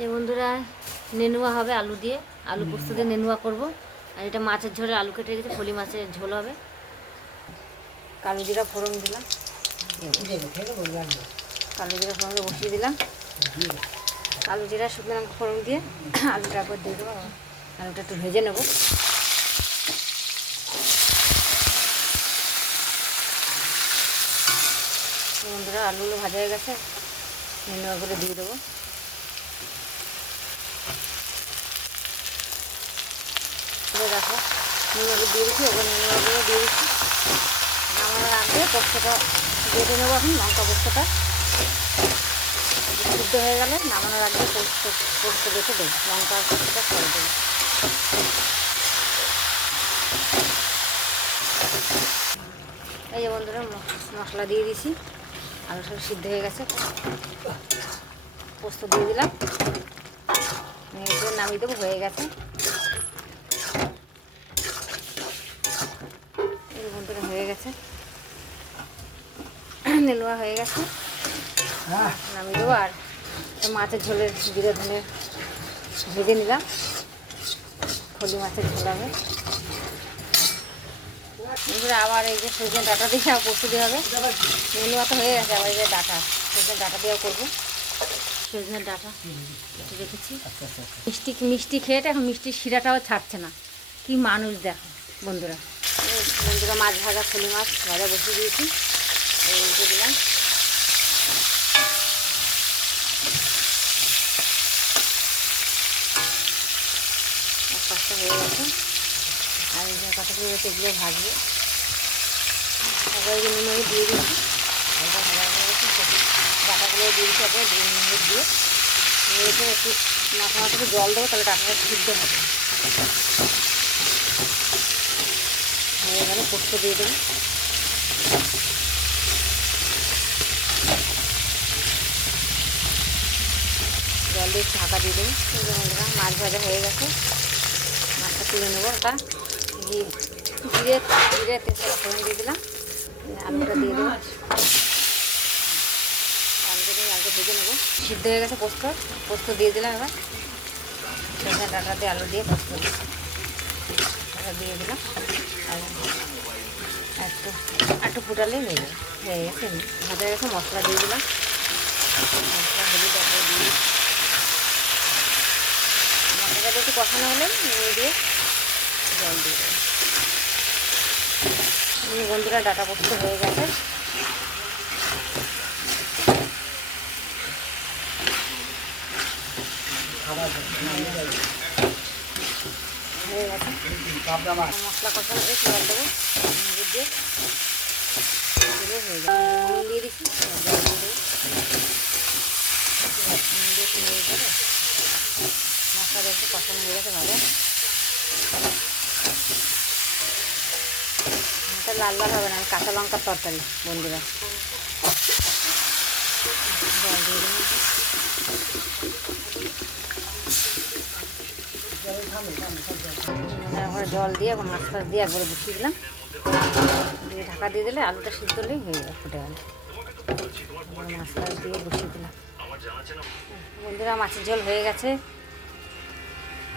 এই বন্ধুরা নেনুয়া হবে আলু দিয়ে, আলু পোস্ত দিয়ে নেনুয়া করবো। আর এটা মাছের ঝোলে আলু কেটে রেখেছে, ফলি মাছের ঝোল হবে। কালো জিরা ফোড়ন দিলাম, কালো জিরা ফোড়ন বসিয়ে দিলাম। কালো জিরা শুকনো লঙ্কা ফোড়ন দিয়ে আলুটা একবার দিয়ে দেবো। আলুটা একটু ভেজে নেবো। বন্ধুরা আলুগুলো ভাজা হয়ে গেছে, নেনুয়াগুলো দিয়ে দেবো। দেখো নেনুয়াগুলো দিয়ে দিচ্ছি, ওগুলো নেনুয়াগুলো দিয়ে দিচ্ছি। নামানোর আগে পোস্তটা বেটে নেবো। এখন লঙ্কা পোস্তটা সিদ্ধ হয়ে গেলে নামানোর আগে পোস্ত বেটে দেবো, লঙ্কা আর পোস্তটা করে দেবো। এই যে বন্ধুরা মশলা দিয়ে দিছি, আলু সব সিদ্ধ হয়ে গেছে। পোস্ত দিয়ে দিলাম, নামিয়ে দেবো, হয়ে গেছে। এই বন্ধুরা হয়ে গেছে, নেনুয়া হয়ে গেছে, নামিয়ে দেবো। আর মাছের ঝোলের জিরে ধনে ভেজে নিলাম, ফলি মাছের ঝোল হবে। আবার এই যে সজনে ডাঁটা দিয়ে পোস্ত দিয়ে হবে। নেনুয়া তো হয়ে গেছে, আবার এই যে ডাঁটা, সজনে ডাঁটা দিয়েও করবো। সজনের ডাঁটা কেটে রেখেছি। মিষ্টি খেয়ে এখন মিষ্টির শিরাটাও ছাড়ছে না। কি মানুষ দেখো বন্ধুরা। বন্ধুরা মাছ ভাজা, ফলি মাছ ভাজা বসিয়ে দিয়েছি, উল্টে দিলাম। এক পাশটা হয়ে গেছে, আর এই যে কতগুলো রয়েছে এগুলো ভাজবো। তারপরে যে নুন দিয়ে দিচ্ছি, হালকা ভাজা হয়ে গেছে। ডাটাগুলো দিয়ে দিচ্ছি, তারপরে নুন দিয়ে নেড়ে একটু মাথা মাথাকে জল দেবো, তাহলে ডাটাটা সিদ্ধ হবে। হয়ে গেলে পোস্ত দিয়ে দেবো। জল দিয়ে ঢাকা দিয়ে দেবো। বন্ধুরা মাছ ভাজা হয়ে গেছে, মাছটা তুলে নেবো। ওটা জিরে তেজপাতা ফোড়ন দিয়ে দিলাম, আলুটা দিয়ে দেবো। আলুটা দিয়ে আলুটা ভেজে নেবো। সিদ্ধ হয়ে গেছে পোস্ত দিয়ে দিলাম। এবার সজনে ডাঁটা দিয়ে আলু দিয়ে পোস্ত দিয়ে দিলাম। আর একটু ফুটালেই হয়ে যাবে, হয়ে গেছে। ভাজা গেছে, মশলা দিয়ে দিলাম। মশলা হলুদ দিয়ে দিই, মশলাটা একটু কষানো হলে নিয়ে দিয়ে জল দিয়ে দেবো। বন্ধুরা ডাটা পোস্ত হয়ে গেছে। হয়ে গেছে মশলা কষানো হয়ে জল দেবো, দিয়ে হয়ে যাবে। নুন দিয়ে দিচ্ছি, জল দিয়ে দেবো। মশলাটা একটু কষানো হয়ে গেছে ভালো। এটা লাল লাল হবে না, কাঁচা লঙ্কার তরকারি বন্ধুরা। জল দিয়ে দেবো, একবার জল দিয়ে এখন মাছ ফাছ দিয়ে একবারে বসিয়ে দিলাম। দিয়ে ঢাকা দিয়ে দিলে আলুটা সিদ্ধ হলেই হয়ে যাবে, ফুটে গেলে। মাছ ফাছ দিয়ে বসিয়ে দিলাম। বন্ধুরা মাছের ঝোল হয়ে গেছে।